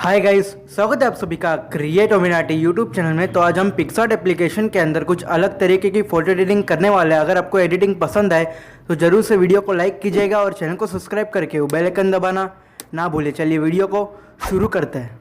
Hi guys, स्वागत है आप सभी का क्रिएटोमिनाटी यूट्यूब चैनल में। तो आज हम पिक्सार्ट एप्लीकेशन के अंदर कुछ अलग तरीके की फ़ोटो एडिटिंग करने वाले हैं। अगर आपको एडिटिंग पसंद आए तो ज़रूर से वीडियो को लाइक कीजिएगा और चैनल को सब्सक्राइब करके वो बेल आइकन दबाना ना भूलिए। चलिए वीडियो को शुरू करते हैं।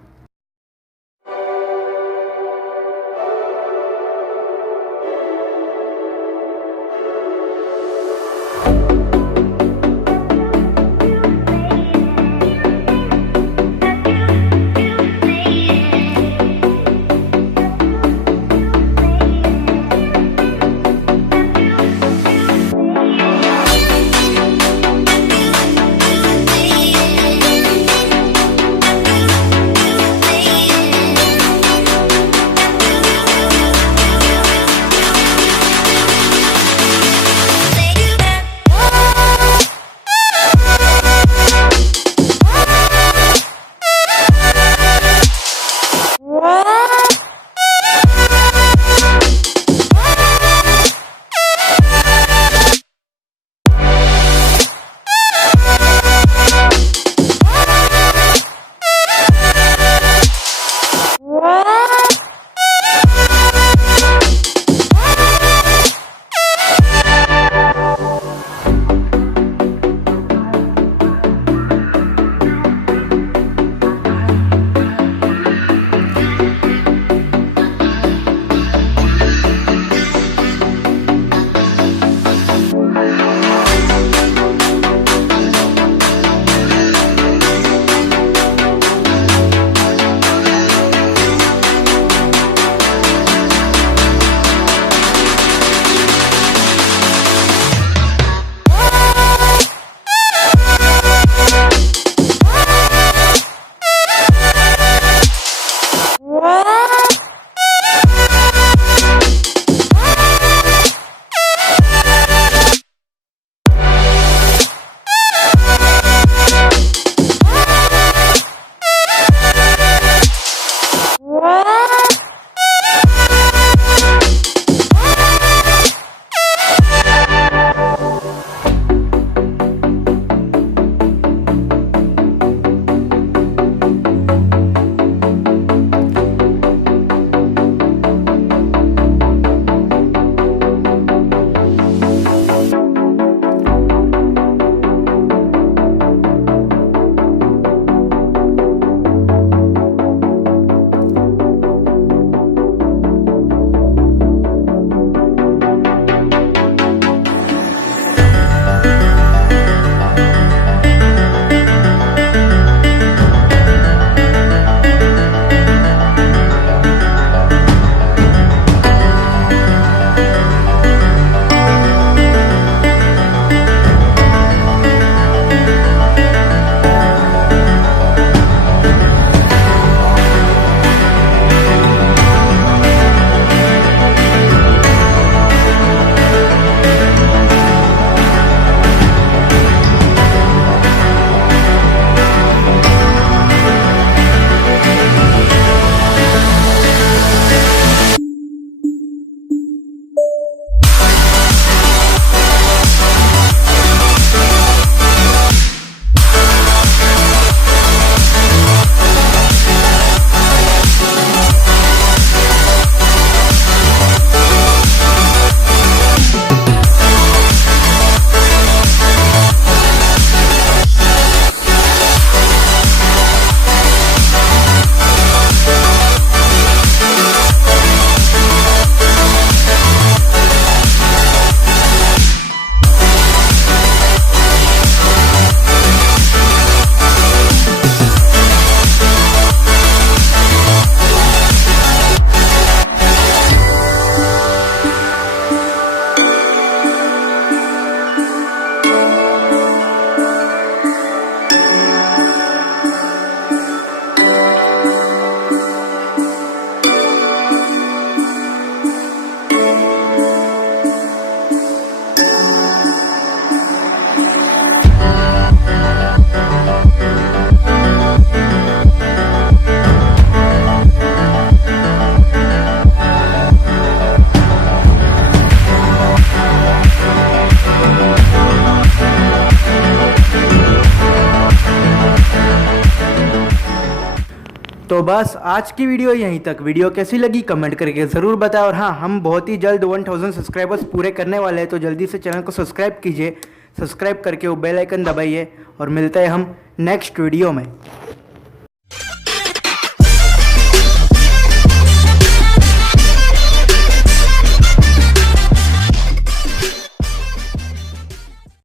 तो बस आज की वीडियो यहीं तक। वीडियो कैसी लगी कमेंट करके ज़रूर बताएं। और हाँ, हम बहुत ही जल्द 1000 सब्सक्राइबर्स पूरे करने वाले हैं, तो जल्दी से चैनल को सब्सक्राइब कीजिए। सब्सक्राइब करके वो बेल आइकन दबाइए और मिलते हैं हम नेक्स्ट वीडियो में।